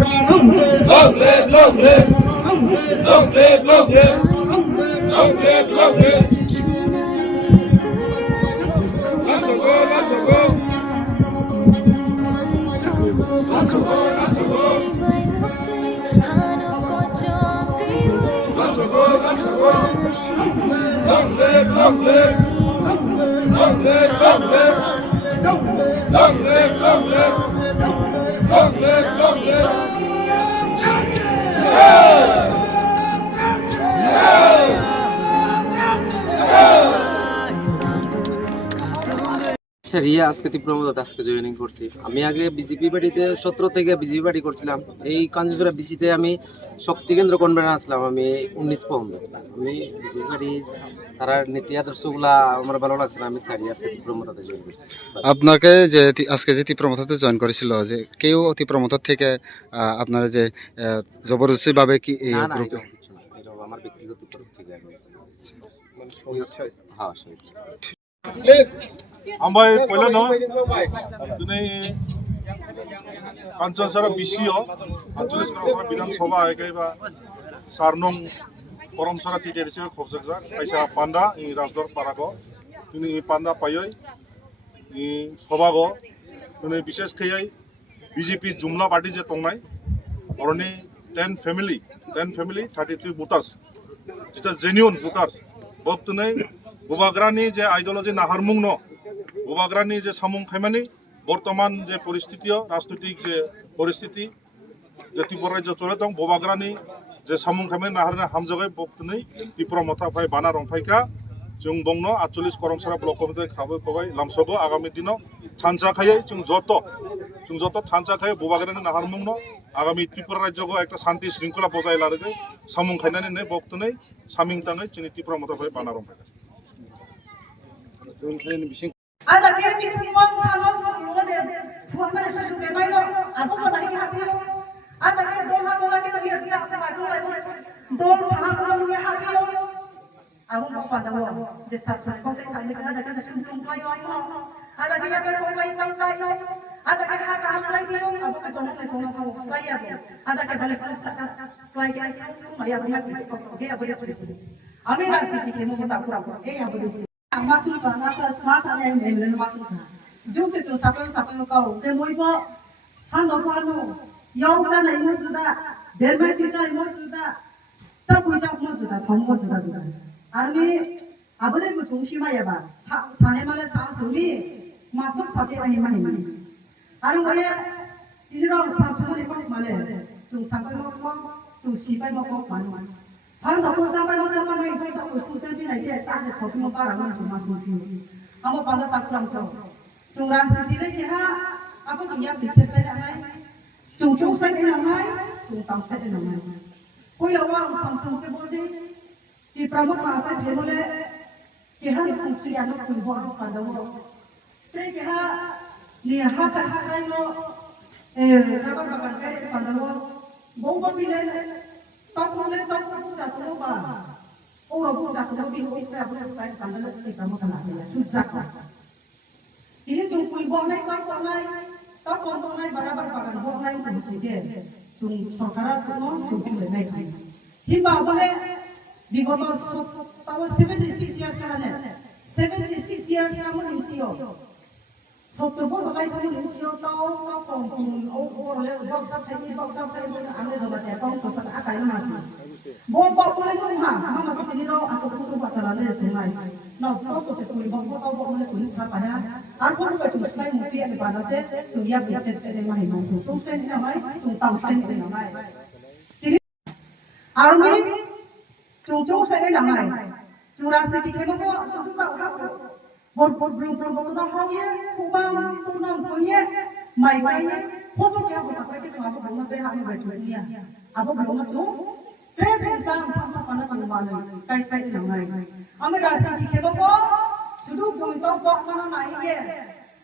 Long live, long live, long live, long live, long live, long live. Let's go, let's go. Let's go, let's go. Let's go, let's go. Long live, long live, long live, long live, long live, long live, long live, long live. Riya আজকে তীব্রমত আজকে joining করছি। আমি আগে BJP পার্টিতে 17 থেকে BJP party করছিলাম। এই কাঞ্চনজোড়া বিসিতে আমি শক্তি কেন্দ্র কনভেনার আসলাম। আমি 19 পর্যন্ত আমি বিজেপি পার্টি তারা নীতি আদর্শগুলা আমার ভালো লাগছে না, আমি সারি আজকে তীব্রমতাতে জয়েন করছি। আপনাকে যে আজকে যে তীব্রমতাতে জয়েন করেছিল, যে কেউ তীব্রমতা থেকে আপনারা যে জবরদস্তি ভাবে কি এই না না, গ্রুপে? এটা কিছু না, এটা আমার ব্যক্তিগত তরফ থেকে আমি মানে হ্যাঁ স্বেচ্ছা। आमबाय पहिला न दिनै काञ्चनसरा बिसिओ 48 करसरा विधानसभा आइगैबा 4 नं परमसरा टिटेरिसे खबजगजा कायसा पान्दा इ राजदर पारागो दिनै इ पान्दा पायै इ सभागो दिनै विशेष खैयै बीजेपी जुमला पार्टी जे तंनाय अरनि 10 फैमिली 33 वोटार्स जिता जेन्युइन वोटार्स बब दिनै गोबाग्रानि जे आइडियोलॉजी नाहारमुं न गोबाग्रानि जे सामुं खायमानि बर्तमान जे परिस्थिति राजनैतिक जे परिस्थिति जे त्रिपुरा राज्य चले दं गोबाग्रानि जे सामुं खायमानि नाहारना हामजगै बक्तनै त्रिपुरा मथा फाय बाना रंफायका जों बंनो 48 करमसरा ब्लक कमिटि खाबै खबाय लामसबो आगामी दिनाव थानसा खायै जों जत थानसा खायै गोबाग्रानि नाहारमुं न आगामी त्रिपुरा राज्यखौ একটা শান্তি শৃঙ্খলা বজায় लारगै सामुं खायनानै ने बक्तनै सामिं ताङै जोंनि त्रिपुरा मथा फाय बाना रंफायका ada ke bisumon sanos ngone tuan mana suju ke bayo adu ko nahi hapi ada ke dol ha dola ke nahi arja sa ko lai dol tha ko ngi hapi amu ko pada wo je sa sa ko ke sa ke ada ke suju ko yo ada ke ya ko lai tau sa yo ada ke ha ka lai yo abu ke jono ne tono ka sai ya ada ke bale ko sa ka lai ke ya bu ma ko ke abu ya ami राजनीति के मुझे ताकुरा ए abu masuk ke masa yang belum masuk ke jauh itu sampai kau kemudian hanu yang jangan imu juga bermain kita imu juga campur juga thongmu juga arni abang itu jumpi maya ba sana malah sama suri masuk sampai ani mana arung kaya ini orang sampai lepas malah jum sampai jum sipai mau mana Hang tak pun sampai mana itu cakap sudah ni lagi tak ada kopi mau barang mana cuma suci. Kamu pada tak kurang kau. Cuma sendiri dia apa tu yang bisnes saja mai. Cung saja namai, cung tam saja namai. Koi lawan Samsung ke boleh di pramod masa dia boleh dia ni fungsi anu kuibuan pada mo. Jadi dia ni hak lain mo kabar bagan kaya pada mo. Bau bilen tau boleh tau jatuh ba orang pun jatuh di hotel apa pandang kita mau kena saja susah ini cuma buang naik tau buang naik barabar bagan buang naik pun sedih cuma sekarang cuma naik himba boleh di kota tahu 76 years kan 76 years kamu di Sio 70 bos lagi kamu di Sio tahu orang bangsa tadi anda coba tahu soal apa yang masih bom boleh rumah mama tu ni roh atau pun buat jalan ni tunai nah tahu tu sekali bom tahu bom boleh tunai siapa ya aku pun baca slide mungkin ada pada saya cuya bisnes ada mana itu tu slide ni namai tahu slide ni namai jadi army cung slide ni namai curang sedikit kemo suatu tak bom belum tu dah hoye kubang tu dah hoye mai khusus dia apa sampai kita apa belum ada hal baca ni apa belum tu Trend jam apa tu mana kai sai ni namai. Ame rasa di kebo ko sudu bunto ko mana nahi ye.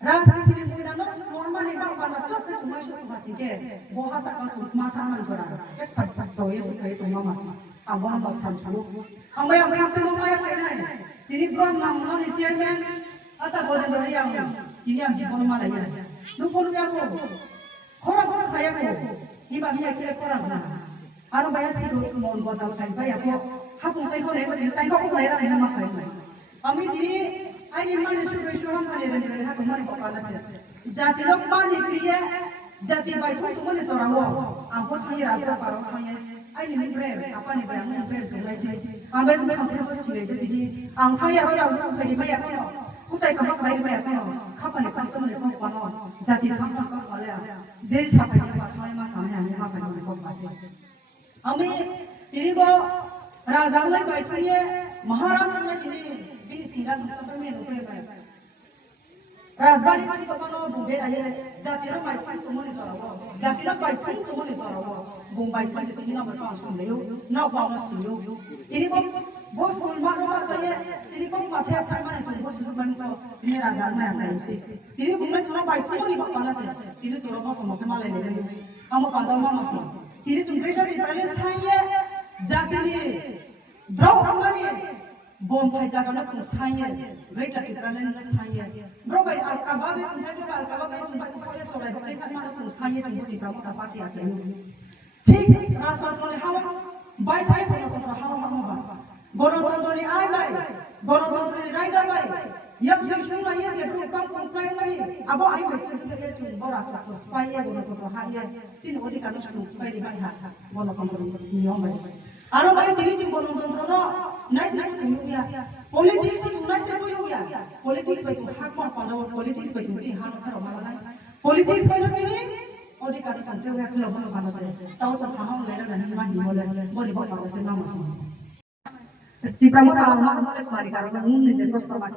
Rasa di ni mui dano semua mana bang mana cok ke cuma suku masih ke. Boha sakal tu mata man jora. Ek tak tahu ye suku itu mama mas. Abang mas samsulu. Ame yang tu mama yang mana. Jadi bron nama ni chairman atau bosan dari yang ini yang jipon mana ye. Nupun yang ko. Korang kaya ko. iba dia kira korang na aro bayar si do mon bodal kai bayar ko hapung tai ko le tai ko ko era na ma kai ami diri ai ni mane su su ham kale le ha to mane ko kala se jati lok mane kriya jati bai thum tu mane chorawo ang ko thai rasta paro thai ai ni bre apa ni bayang ni bre to lai si ang bai ko kham ko si le diri ang thai aro ra ko kai bayar ko ku tai ka mak bai bayar ko khapa ni kan chom le ko ko no jati kham ko ko le je sa kai ba thai ma samne ani ma kai ko pa se ami diri ko राजा में बैठे हैं महाराष्ट्र में जिन्हें भी सिंहासन पर में रुके हैं राजबाड़ी तो मनो बुबे आये जाति लोग बैठे तो मने चलाओ जाति लोग बैठे तो मने चलाओ बुम्बाई में जितनी ना बैठा सुनियो ना बावन सुनियो इन्हीं को वो फूल मारो चाहिए इन्हीं को माथे सार माने जो वो सुन बन को इन्हें राजा में आता है उसे इन्हीं बुम्बाई चुनाव बैठे तो नहीं बावन से इन्हें चुनाव में समझ में माले ले हम पांडव में मत इन्हें चुनाव में पहले साइए जाति ने द्रौ हमारी बोम भाई जाकर ना तुम साइए रेटा की तरह लेने साइए ब्रो भाई अलकाबा में तुम जाके अलकाबा में तुम बाकी पहले चौड़ाई बकरी का मारो तुम साइए तुम बुद्धि का मोटा पार्टी आ जाए ठीक रास्ता तो ले हवा बाई थाई बोलो तो हवा हवा बोलो तो ले आई बाई बोलो तो ले राइडर बाई यक सुन ना ये ब्रो कम कंप्लेन मनी अब आई बैठे तो ये तुम बोलो रास्ता तो स्पाई बोलो तो हाई चिन ओडी का सुन स्पाई बाई हा बोलो कम नियम है आरो भाई दिल्ली चिंग बोलो तो नो नाइस नाइस तुम या पॉलिटिक्स तो तुम नाइस तो या पॉलिटिक्स पे तुम हाथ मार पालो पॉलिटिक्स पे तुम हाथ करो माला पॉलिटिक्स पे तो चिनी ओडी का तो तुम या फिर बोलो पालो से ताऊ तो खाना ले रहा नहीं मां बोले बोली बोल पालो से नाम ती प्रमुख आमा बोले कुमारी का मुंह ने देखो सब बात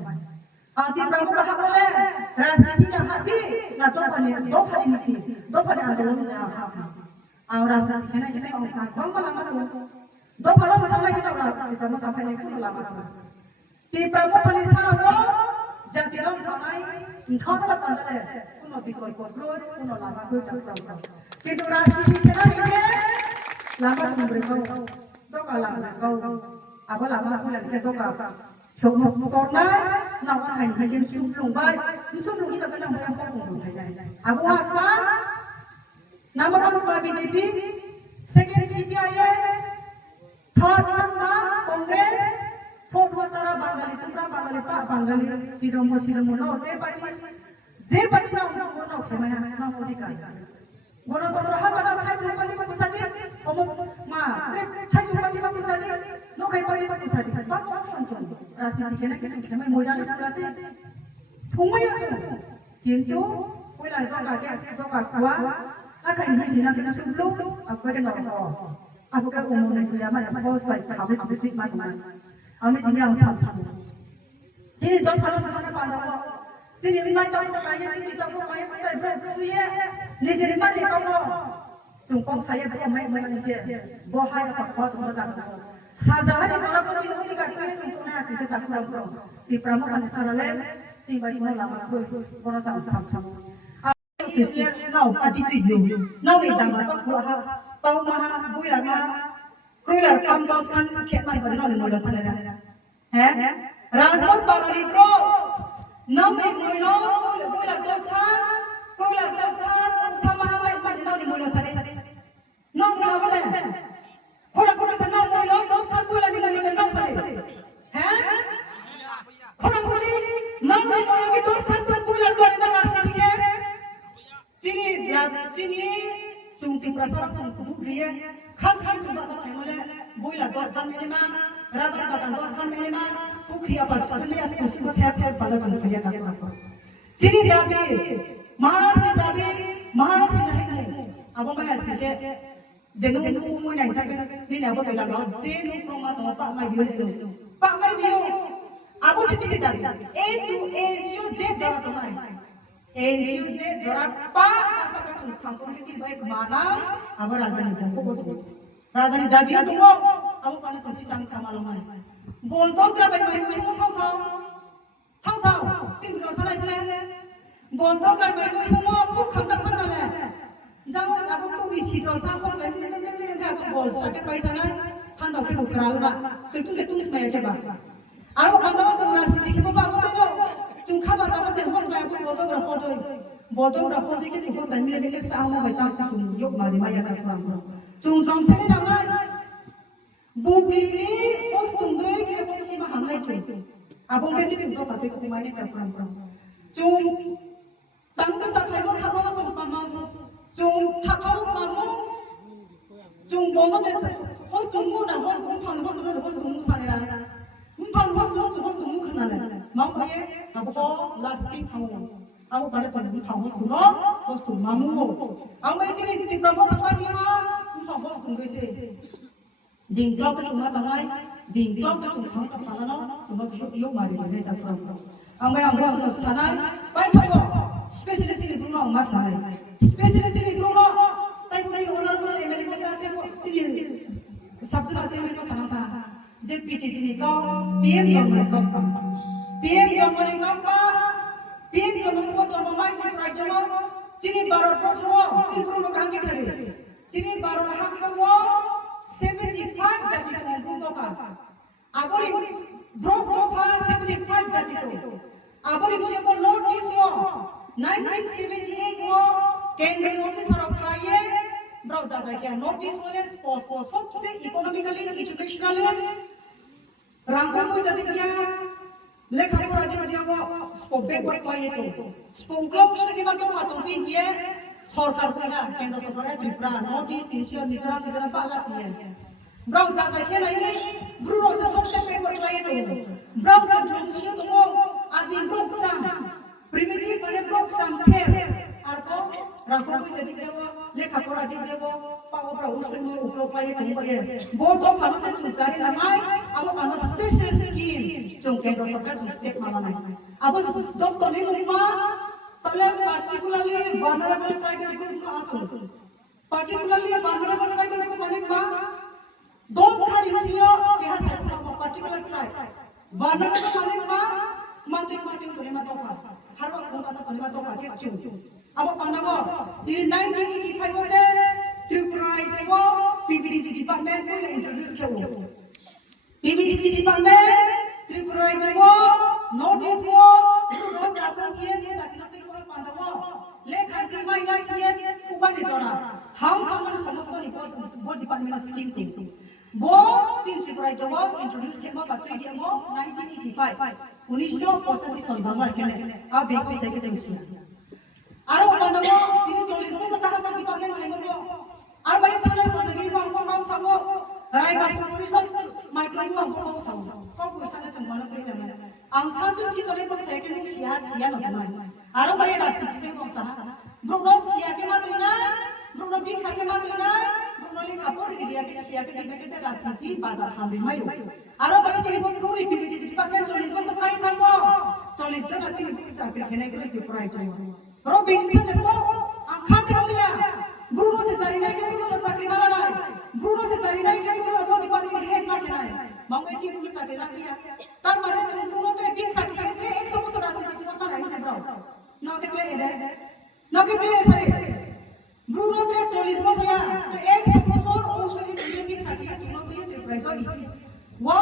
ती प्रमुख हा बोले राजनीति का हाथी ना चो पानी दो पानी आंदोलन का और राजनीति है ना कितने औसा कम वाला मत दो पलो उठाने की तो प्रमुख आप ने को लामा ती प्रमुख वाली सारा वो जाति लोग थानाई थाना पंडले कुनो बिकोई को रोज कुनो लामा को चलता किंतु राजनीति के ना ये लामा तुमरे को तो का लामा को अब लामा को लगे तो का छोक को ना नाว่าใครใครยังซุ่มลงไปซุ่มลงที่ตะกันลงไปยังพอคงไปได้अब वो आपका नंबर 1 पर BJP second CPI third number Congress fourth वतारा बांगाली तुमरा बांगाली पा बांगाली तिरंगो सिरंगो नो जे पार्टी ना उनको बोनो खेमाया ना मोदी का बोनो तो रहा बड़ा खाई पार्टी को पुसादी हम मा छाई पार्टी को पुसादी नो खाई पार्टी को पुसादी बात ऑप्शन तो राजनीति के ना के खेमाय मोजा का से थुमय किंतु कोई ला तो का कुआ akan hina kita sebelum apa dia nak apa kan umum itu ya mana bos lagi kami tu sih mana kami ini yang satu jadi jangan kalau mana pandang jadi ini jangan kaya ini jangan kaya kita berusaha ni jadi mana kalau jungkong saya bermain main dia bohai apa kos macam sehari orang pun cuma tiga tu jungkongnya sih kita kurang di pramuka misalnya sih bagi mana lama pun orang sama-sama nào party video nào để đảm bảo tốt của tao mà vui là cam dos kan kiat man pada nak mula sana dah, rasul parali pro, nam ni mula vui là dos kan sama hamai pada nak mula sana, nam ni apa dah, kola sana mula dos kan vui lagi mula nak sana, kola nam ni mula ki dos kan tu vui lagi mula nak sana Sini cungti prasarang tunggu dia khas cuma sama mulai boiler dos kan ini mah rubber batan dos kan ini mah pukhi apa sebenarnya susu tap pada cungti dia tak apa sini dabi Maharashtra nahi apa mah sih jenuh tu umum yang tak ini apa tu lalu jenuh rumah tu tak mai dia tu tak mai dia apa sih sini dabi A to A J jalan tu mai NGO जे जरा पा ऐसा का थंतों की चीज भाई माना अब राजधानी राजधानी दाबी है तुमको अब पाने तो सीसांग खामालों में बोल तो क्या भाई मैं चुम्मा थाऊ चिंतु साला इतने बोल तो क्या भाई मैं चुम्मा पुक खंडा ले जाओ अब तू भी सीधो सा होश ले क्या बोल सके भाई तो ना खानों के बुकराल बा तो से तू स्मेल के बा आरो खानों तो रास्ते दिखे बाबा तो चुंखा बात से होश ले photograph photo bodoh rapat dikit cukup dan milih dikit sama baita cung yuk mari maya kat kurang cung cung sini namai bukli ni pos tunggu ke pos lima hamlai cung abang kesi cung tu pakai kuku mari kat kurang cung tangga sampai mau thapa mau cung pamau cung thapa mau pamau cung bodoh deh pos tunggu na pos tunggu sana Mumpang pos tunggu kenal mau kaya apa lasting kamu aku pada zaman mumpang pos tunggu mamu aku kaya cini di pramu apa dia mumpang pos tunggu sih dingklok ke cuma tangai dingklok ke cuma kepala no cuma yuk mari mari tak pramu aku kaya pos sana baik apa spesial cini Bruno mas saya spesial cini Bruno tapi puji honorable Amerika saya cini sabtu nanti Amerika sana JPT ini kau PM John kau PM John PM John kau John mai kau raja kau ciri baru prosro ciri baru makan kita ni ciri baru hak kau 75 jadi tu bro topa abori bro topa 75 jadi tu abori siapa notice mo 1978 mo केंद्रीय officer of higher bro जाता क्या notice वाले sports सबसे economically educational रंगों को जाती क्या लेखा पढ़ा दिया वो स्पोर्ट पर पाए तो स्पोर्ट क्लब उसके लिए मतलब हाथों पे ये सरकार को ना केंद्र सरकार है Tripura north east India Mizoram बाला से है ब्राउन जाता क्या नहीं ब्रूनो से सबसे पेपर पाए तो ब्राउन से जोंसियो तो वो आदि ब्रोक साम प्रिमिटिव वाले ब्रोक साम फिर आरको रंगों को जाती क्या वो लेखा पढ़ा दिया वो पावर ब्राउन उसके लिए उपयोग पाए तो पाए बहुत तो हम से चुनचारे नमाई अब हम स्पेशल स्कीम जो केंद्र सरकार जो स्टेट माला नहीं अब डॉक्टर ने मुझे तले particularly vulnerable tribal group का आचरण particularly vulnerable tribal group माने क्या those खारिशियों क्या साइड में particular tribe vulnerable माने क्या मानते तो नहीं मानते हर वक्त उनका तो नहीं मानते क्या क्यों अब पाना वो 1985 से त्रिपुरा जो PBDG department को introduce किया हुआ PBDG department त्रिपुरा जो notice वो रोज जाता है ये जाती ना त्रिपुरा पांडा वो लेखा जीमा या सीए ऊपर नहीं जोड़ा हम हमारे समस्त रिपोर्ट वो डिपार्टमेंट स्कीम को वो चीन त्रिपुरा जो इंट्रोड्यूस किया हुआ पत्र दिया वो 1985 1985 साल बांग्ला के लिए अब बेको से के देवसिया आरो पांडा वो 40 वर्ष तक हम डिपार्टमेंट में वो और भाई थाने को जगरी को हमको गांव सब राय कास्टोरिशन माइक्रो को हमको गांव सब को पुष्टाने चंबानो करे ना आंसासु सी तोले पर से के नु सिया न आरो भाई राजनीति के को सा ब्रोनो सिया के मातुई ना ब्रोनो बिन खाके मातुई ना ब्रोनो ले खापर एरिया के सिया के दिमे के से राजनीति बाजार हामबे मायो आरो भाई चिनि को प्रोरी पीपीटी डिपार्टमेंट 40 वर्ष खाई थामो 40 जन चिनि को चाकरी खेने के लिए प्राइज रो बिन से को आंखा में होया ब्रूनो से सारी नहीं के ब्रूनो चाकरी वाला नहीं ब्रूनो से सारी नहीं के ब्रूनो वो डिपार्टमेंट हेड माटे नहीं मंगे जी ब्रूनो चाकरी लागिया तार मारे जो ब्रूनो ते बिन खाके ते 100 वर्ष राजनीति में माना है ब्रो न के प्ले सारे ब्रूनो ते 40 वर्ष या ते 100 वर्ष और ओसोली ते बिन खाके जुनो तो ये प्रेजो वो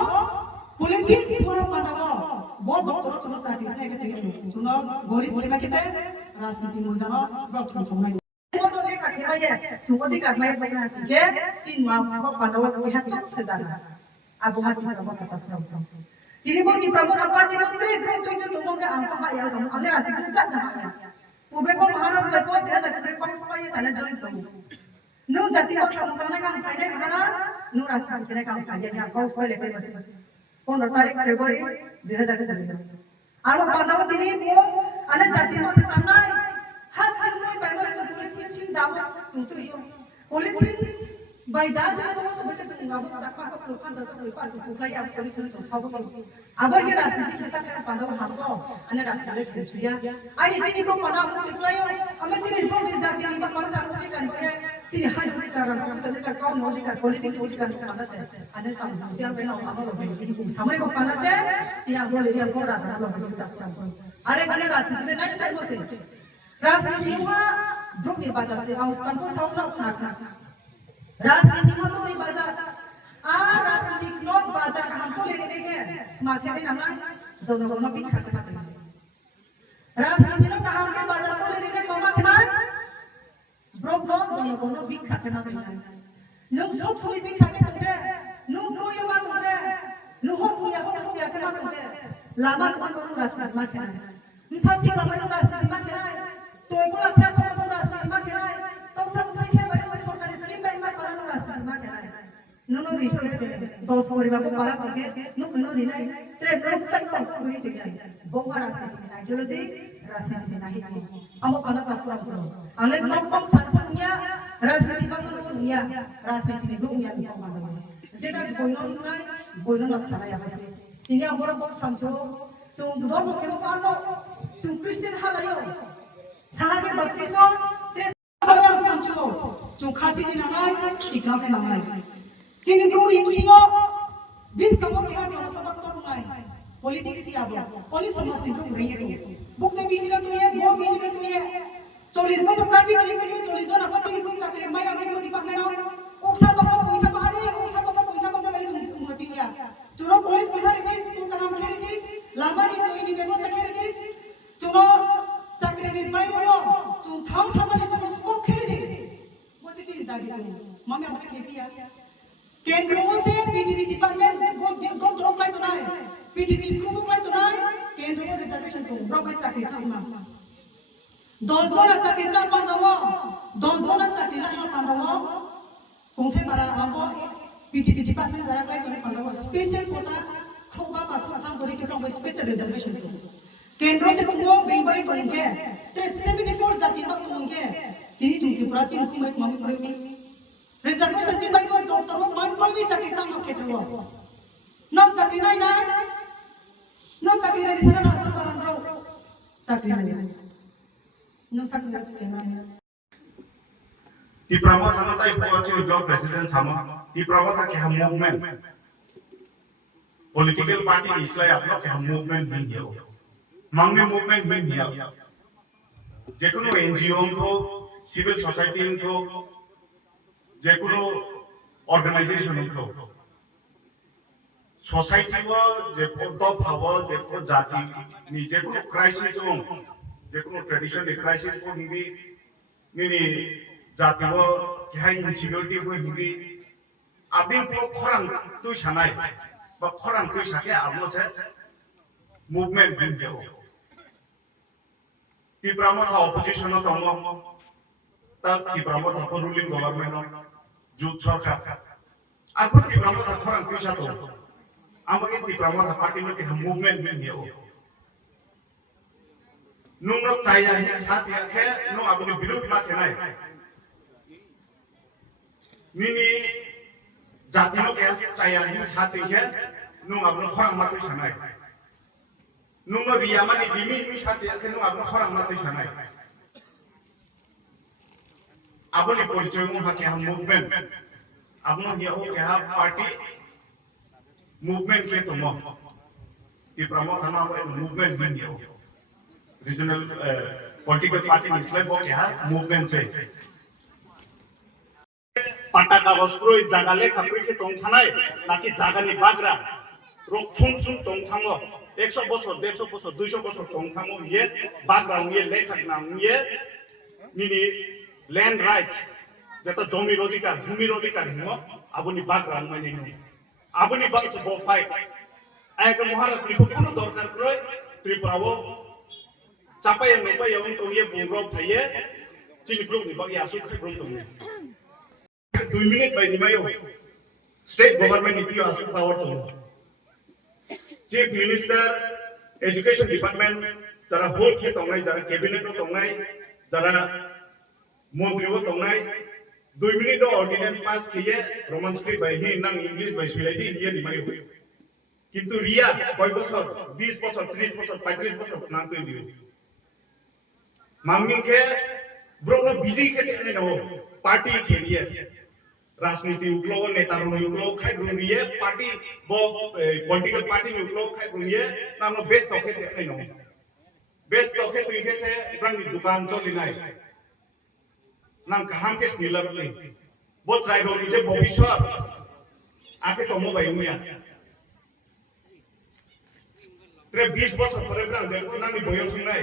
पॉलिटिक्स पूरा पाना वो डॉक्टर जुनो चाकरी नहीं के ते जुनो गोरी बोले में के राजनीति में जाना ब्रो थोड़ा चुपति करना है बना सके चीन मां को पांडव को यह चुप से जाना अब वहां की प्रभु का प्रभु तिनी बोती प्रभु सपाती मंत्री ब्रो तो तुम के आंखों का यार हम अले रास्ते में जा सकते हैं पूरे को महाराज में को दे सकते कांग्रेस पाए साले जॉइन करो नो जाति को समतने काम फाइने महाराज नो रास्ता के काम फाइने या कांग्रेस पाए लेके बस 15 तारीख फरवरी 2022 और पांडव तिनी को अले जाति को समतना हाथ से कोई पैर से पूरी चीन दावा तुमतो यो पॉलिटिक्स बाय दैट वो सब बच्चे तुम गाबो जाका का लोकान दस कोई पांच फुकला या पॉलिटिक्स तो सब को अबर ये राजनीति के साथ पांडव हाको अने राजनीति के छुया आई चिनी को पना को प्लायो हमें चिनी को ले जाती है पर सा को कर के चिनी हाई होई कर रहा है चले चक्का नोली का पॉलिटिक्स होली का पाना से अने तम सिया पे ना हम लोग समय को पाना से तिया दो ले हम को राधा लोग तक अरे गने राजनीति में नेक्स्ट टाइम से राजनीति में ब्रोकनी बाजार से आउस कंपो साउंड ना राजनीति में ब्रोकनी बाजार राजनीति नोट बाजार का हम तो लेके देखे मार्केट में ना जो लोगों ने भी खाते खाते राजनीति में कहाँ के बाजार तो लेके ब्रह्म जनगण बिखाते ना बिना नों सब समय बिखाते तुमके नों रोय मा तुमके नों हम या हम सब या के मा तुमके लामा तुम रास्ता मा के नों सासी लामा नो रास्ता मा के तो को लाथा को रास्ता मा के तो सब कोई के बारे सरकारी स्कीम बारे मा करा नो रास्ता मा के नो रिस्ट्रिक्ट करे 10 परिवार को पारा करके नो रिनाय त्रे लोग चलो पूरी दिया बोंगा रास्ता आइडियोलॉजी राजनीति नहीं हम पाना तापुरा करो आले बम सानपुनिया राजनीति बासन पुनिया राजनीति नि गुनिया नि मानो जेटा बोयनो नाय बोयनो नस्काना या बसे तिनि आमरा बम सामजो जों धर्म के पानो जों क्रिश्चियन हालायो साहागे बप्तिस्म त्रे हालायो सामजो जों खासी नि नाय इकलाते नाय जिन ब्रुनि सियो बिस कमो के हाथ जों सबक तो नाय पॉलिटिक्स या पॉलिस समाज नि ब्रुनि रही तो बुकते बिसिना तो ये वो बिसिना तो ये 40 बছর কাবি কলি মেকি 40 জন আপা চিনি ব্রুন চাকরি মাই আমি মতি পাকনে না ওসা বাবা পয়সা পারে ওসা বাবা পয়সা বাবা মেলে জুম মতি নিয়া চুরো কলেজ পয়সা রে দেই স্কুল কাম খেরে দি লামানি তোইনি ব্যবস্থা খেরে দি চুরো চাকরি নি পাই লো চুম থাম থামালে চুরো স্কোপ খেরে দি বসে চিনি দাবি তো মামি আমাকে খেপিয়া কেন্দ্র से पीटीजी डिपार्टमेंट को दिन ड्रॉप লাই তো নাই पीटीजी ग्रुप লাই তো নাই केंद्र में रिजर्वेशन को ड्रॉप লাই চাকরি টাইমা दलजोना चाकरी ता पांदावो दलजोना चाकरी ला पांदावो कोंथे मारा हमको पीटीटी डिपार्टमेंट जरा काय करे पांदावो स्पेशल कोटा खोबा बाथु काम करे के तो स्पेशल रिजर्वेशन को केंद्र से तुमो बेबाई कोंगे 374 जाति मा तुमगे तिनी जुंकी प्राचीन कुमै मामी परमी रिजर्वेशन चिन बाई को डॉक्टर को मन परमी चाकरी ता मा केतरो न चाकरी नाय नाय न चाकरी रे सरा रास्ता परन रो चाकरी नाय no sakna kena di prabowo sama tai pokoknya job presiden sama di prabowo ke ham movement political party islah apno ke ham movement bhi diyo mangme movement bhi diya যেকোনো এনজিও को सिविल सोसाइटी को যেকোনো organisation को society को जे तो भाव जे को जाति नि যেকোনো ক্রাইসিস हो जेकुनो ट्रेडिशन क्राइसिस को हिंदी निनी जाति वो क्या इंसिक्योरिटी को हिंदी आदि को खरंग तू शनाय बा खरंग तू शके आमनो से मूवमेंट बिन दियो तीव्रमो था ऑपोजिशन तो हम तब तीव्रमो था रूलिंग गवर्नमेंट जुट सरकार अब तीव्रमो था खरंग तू शतो आमगे तीव्रमो था पार्टी में के मूवमेंट बिन दियो नुंगो चाया है साथ या के नु अपने विरोध मा केनाय निनी जाति नो के चाया है साथ या नु अपने खरंग मा तो सनाय नुंगो रिया माने दिमी नि साथ या के नु अपने खरंग मा तो सनाय अपने परिचय मु हा के हम मूवमेंट अपनो ये हो के हा पार्टी मूवमेंट के तो मो ये प्रमोट हम मूवमेंट भी दियो रीजनल पॉलिटिकल पार्टी इसलिए वो क्या मूवमेंट से पाटा कागज को जागाले खपरे के तों थानाय नाकि जागानि बाग्रा रोक छुम छुम तों थांगो 100 বছর 150 বছর 200 বছর तों थांगो ये बाग्रा ये लेखक नाम ये निनी लैंड राइट्स जता जमीर अधिकार भूमिर अधिकार हिमो आबुनि बाग्रा माने नो आबुनि बांस बो फाइट आयक महाराष्ट्र को कोनो दरकार करै त्रिपुरावो चापाय नोपाय उन ये बुंग्रो थाये चिनि ग्रुप नि बागि आसु खै ग्रुप दं 2 मिनिट बाय निमायो स्टेट गवर्नमेंट निपियो आसु पावर तो चीफ मिनिस्टर एजुकेशन डिपार्टमेंट जरा होल के तंगनाय जरा कैबिनेट रो तंगनाय जरा मंत्री वो तंगनाय 2 मिनिट ऑर्डिनेंस पास किए रोमन स्क्रिप्ट बाय हि नाम इंग्लिश बाय सुलाइदि ये निमायो किंतु रिया कय बছর 20 বছর 30 বছর 35 বছর नांतै दियो मांगनी के ब्रोनो बिजी के ने हो पार्टी के लिए राजनीति उगलो नेता रो उगलो खाय गुनिए पार्टी वो पॉलिटिकल पार्टी में उगलो खाय गुनिए नामनो बेस्ट ओके ने नो बेस्ट ओके तो इके से रंग दुकान तो लिनाय नाम काम के मिलर ले वो ट्राई रो निजे भविष्य आके तमो बायमिया त्रे 20 বছর পরে ব্রাং দেখো নামি বয়স নাই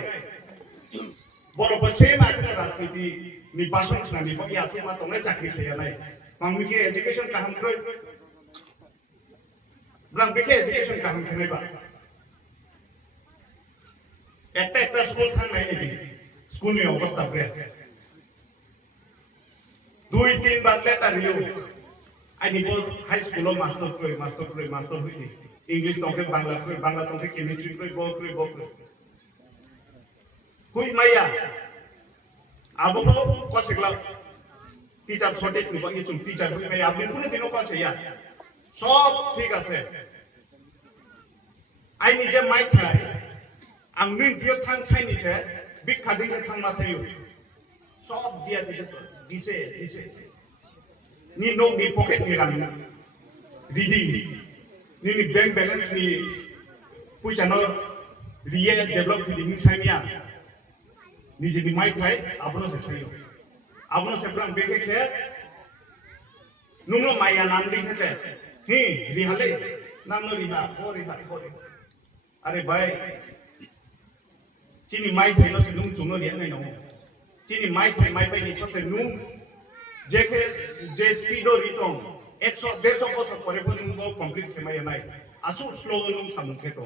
বড় বসে মাইনে রাজনীতি ni pasung na ni pok ya tu ma tong chakri khaya nai mang mi ke education kaham kroi blang bi ke education kaham khnai ba একটা স্কুল থাং নাই নাকি স্কুল নি অবস্থা করে 2-3 বার লেটার ইউ আই নিব হাই স্কুল মাস্টার হই English তকে বাংলা তকে কেমিস্ট্রি বক হুই মাইয়া আবো কসেগলা টিচার শর্টেজ নিব এই চুম টিচার হুই মাইয়া আপনি কোন দিনও কসেয়া সব ঠিক আছে আই নিজে মাই খাই ang nin dia thang sai ni the big khadi ke thang ma sai yu sob dia dise ni no ni pocket ni ram reading ni bank balance ni puja no real develop feeling sai ni ni je ni mai khai apno se sai yu apno se plan beke khe nunglo maya nam ding se hi rihale nam no riha ho are bhai chini mai thai no se nung chung no lian nai no chini mai thai mai pai ni to se nung je speed ri tong 100-150 bosor pore pon nung go complete thai mai nai asu slow nung sam khe to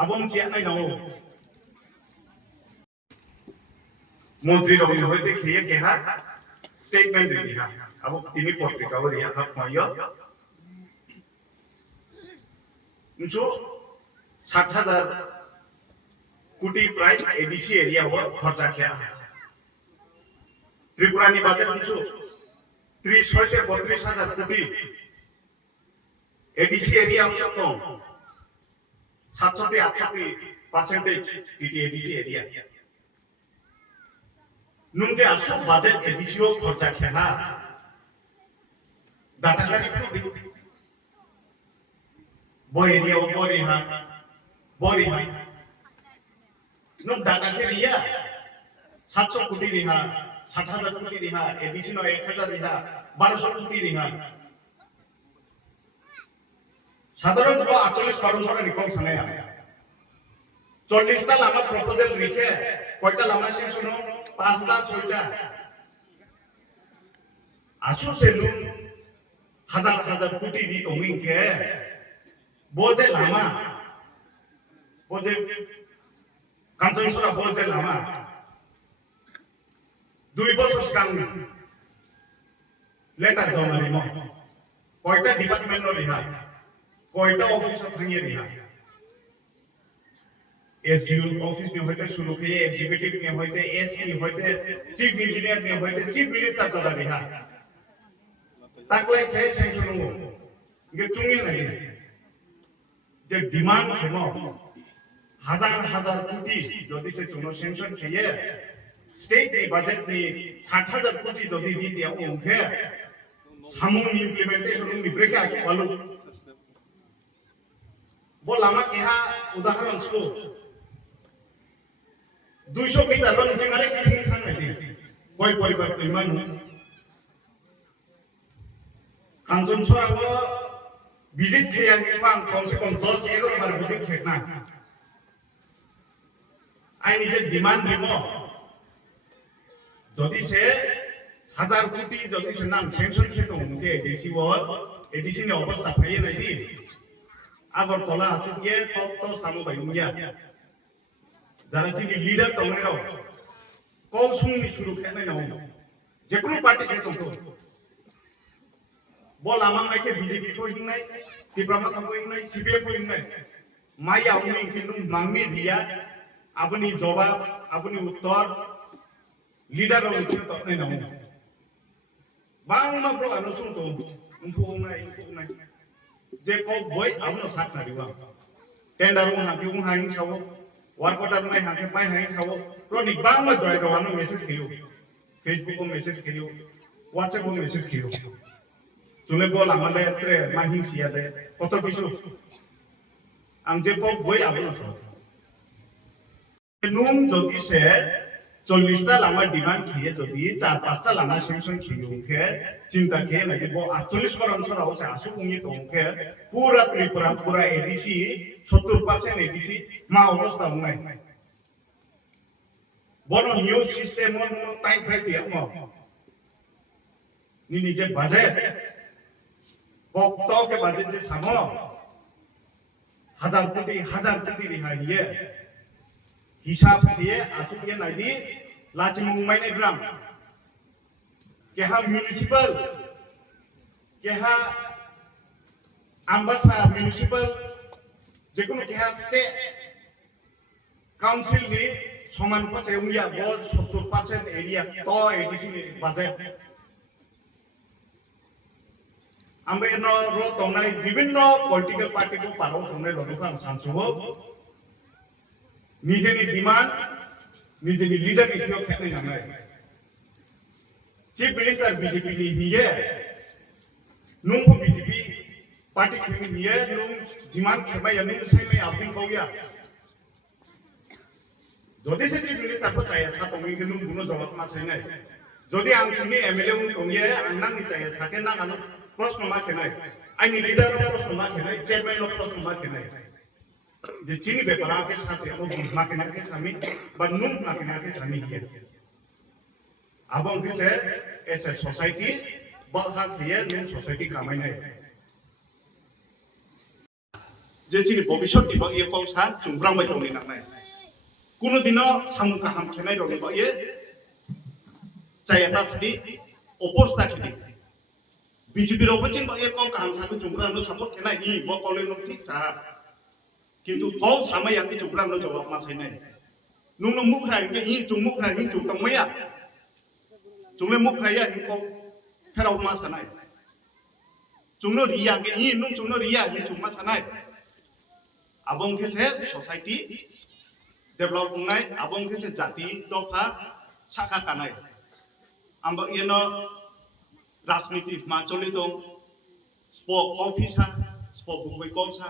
abong chia nai no মন্ত্রী রবি হইতে খেয়ে কেহা statement ready হা আবো তিনি পত্রিকা ওরিয়া half মাইয়া মুছো 60,000 কোটি প্রায় ADC area ও খরচা খেয়া ত্রিপুরানি বাজেট মুছো 30-32,000 কোটি এডিসি এরিয়া হচ্ছে তো 67-68% এটি এডিসি এরিয়া নুঙ্গে আসো বাজেট এডিসিও খরচা খেয়া দাটাগারি প্রবি বই এরিয়া ও বরিহা নুক দাটা কে রিয়া 700 কোটি রিহা 60,000 কোটি রিহা এডিসি নো 1,000 রিহা 1200 কোটি রিহা সাধারণত 48 টাকা নিকম সানে 40 টা লামা প্রপোজাল রিকে কয়টা লামা সেকশন 5টা 6টা আসু সে নুন হাজার কোটি দি ওমিকে বোজে লামা বোজে কাঞ্চনসরা বোজে লামা 2 বছর কাম লেটার জমা নিম কয়টা ডিপার্টমেন্ট রিহা কয়টা অফিস ভাঙিয়ে রিহা एसडीओ ऑफिस में होते शुरू किए एग्जीक्यूटिव में होते एसई होते चीफ इंजीनियर में होते चीफ मिनिस्टर चला रहा ताकले से सेंशन हो ये चुंगे नहीं जे डिमांड है नो हजार कोटी যদি সে চুনো সেনশন কিয়ে স্টেট में बजट में 60,000 কোটি যদি দি দিও ওকে সামুন ইমপ্লিমেন্টেশন নি ব্রেক আসে বলো বলামা কেহা উদাহরণ slow 200 metre ron jengare kini khang nai koi poribar tuiman kanjon sora go visit thaya ni pang kom se kom 10-11 bar visit khekna ai nije demand rimo jodi se 1000 কোটি jodi se nam sanction kheto unke edisi ni obostha phaye nai di Agartala আচুকিয়ে কত সামু বাইউয়া যারা যিনি leader তংরেরাও কৌসুংনি শুরু খেনাই নাও যে কোনো party কে তংতো বল among আইকে BJP কইং নাই ত্রিপুরা কইং নাই সিপিএম কইং নাই মাই আউনি কিনু মাংমি বিয়া আপনি জবাব আপনি উত্তর লিডার অং কি তংনাই নাও বাংমা ব্র আনুসুং তো উনফু নাই যে কো বই আমনো সাত না দিবা টেন্ডার ও হাকি ও হাইং সাবো ওয়ার্কটার মাই হাকি মাই হাইং সাবো রনি বাংলা জয় গওয়ানো মেসেজ কিলো ফেসবুক ও মেসেজ কিলো হোয়াটসঅ্যাপ ও মেসেজ কিলো চলে বল আমালে এত্রে মাহি সিয়া দে কত কিছু আং যে কো বই আমনো সাবো নুম যদি সে 40টা লামা ডিমান্ড কিয়ে যদি 4-5টা লামা সেকশন কিয়ে চিন্তা কে নাকি 48 বার অঞ্চল আছে আসু কুমি তোকে পুরা ত্রিপুরা পুরা এডিসি 70% এডিসি মা অবস্থা নাই bono new system mo tai khai tiak mo ni nije budget bok to ke budget je samo 1000 কোটি রিহাই নিয়ে হিসাব দিয়ে আচু দিয়ে নাই দি লাচিমুং মাইনে গ্রাম কেহা মিউনিসিপাল কেহা আম্বাসা মিউনিসিপাল যে কোনো কেহা স্টেট কাউন্সিল দি সমান পাশে উইয়া 70% এরিয়া তো এডিসি বাজেট আমরা র তংনাই বিভিন্ন পলিটিক্যাল পার্টি কো পারো তংনাই রবিফান সানসুবো নিজেনি ডিমান্ড নিজেনি লিডার ইতিও খেতে নামাই চিফ মিনিস্টার বিজেপি নি নিয়ে নুং বিজেপি পার্টি খেমি নিয়ে নুং ডিমান্ড খেবাই নুং সাইমাই আপিল কইয়া যদি সে চিফ মিনিস্টার কো চাই সা তংনি নুং গুনো জবাব মা সাইনাই যদি আং তিনি এমএলএ উং তংয়ে আং নাং নি চাই সাকে নাং আনো প্রশ্ন মা কেনাই আইনি লিডার প্রশ্ন মা কেনাই চেয়ারম্যান প্রশ্ন মা কেনাই যে চিনি বেপারা के साथ ও মা কেনা के सामी বা নুন মা কেনা के सामी के अब उनके से ऐसे सोसाइटी बलहा দিয়ে নুন সোসাইটি কামাইনাই যে চিনি ভবিষ্যৎ দিবা ইয়ে পৌঁছা চুংগ্রাম বাই দংনি নানাই কোনো দিনও সামু কাহাম খেনাই রনি বা ইয়ে চাইতা সাদি অবস্থা খেনি বিজেপি রবচিন বা ইয়ে কম কাহাম সাকু চুংগ্রাম নো সাপোর্ট খেনাই ই ব কলে নো ঠিক সা কিন্তু কও সামাই আমি চুংগ্রাম নো জবাব মা সাইনাই নুন নো মুখরা ইনকে ই চুং মুখরা হি চুং তংমাইয়া চুংলে মুখরা ইয়া হি কও ফেরাও মা সানাই চুংনো রিয়া কে ই নুন চুংনো রিয়া হি চুং মা সানাই আবং কেসে সোসাইটি डेभलप होनाय आबं केसे जाति दफा साखा कानाय आंबा येनो राजनीति मा चलि दं स्पोक अफिसा स्पोक बुबै कौसा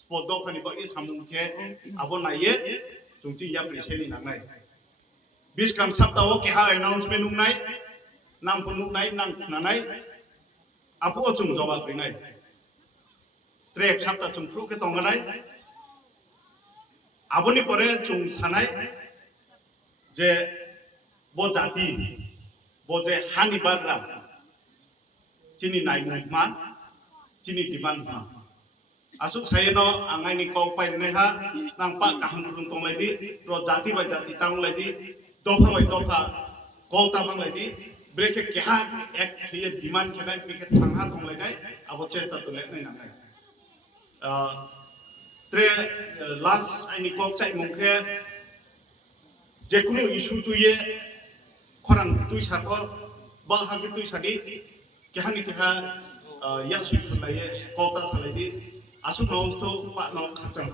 स्पोक दफानि बा ए सामुके आबो नाये जोंथि या प्रेसेनि नांनाय बिसकाम सप्ताहो केहा अनाउन्समेन्ट नुनाय नाम नुनाय नाम नानाय आबो जों जवाब बिनाय ट्रेक सप्ता जों फ्रुके दंगानाय आबोनि परे चुं सानाय जे बो जाति बो जे हानि बाग्रा चिनि नायमुं मा चिनि डिमान्ड मा आसु सायनो आंगाइनि कौ पाइने हा नांपा गाहाम गुरुं तंलायदि र जाति बाय जाति तांलायदि दफा बाय दफा कौता बांलायदि ब्रेके केहा एक थिए डिमान्ड खेनाय बिके थांहा तंलायनाय आबो चेष्टा तलायनाय नांनाय त्रे लास्ट आइनि कक चाइ मुंखे जेकुनु इशु तुये खरां तुइ साको बा हागे तुइ सादि केहानि केहा या सुसुलाये कौता सालायदि आसु नौस्तो पा नौ खाचम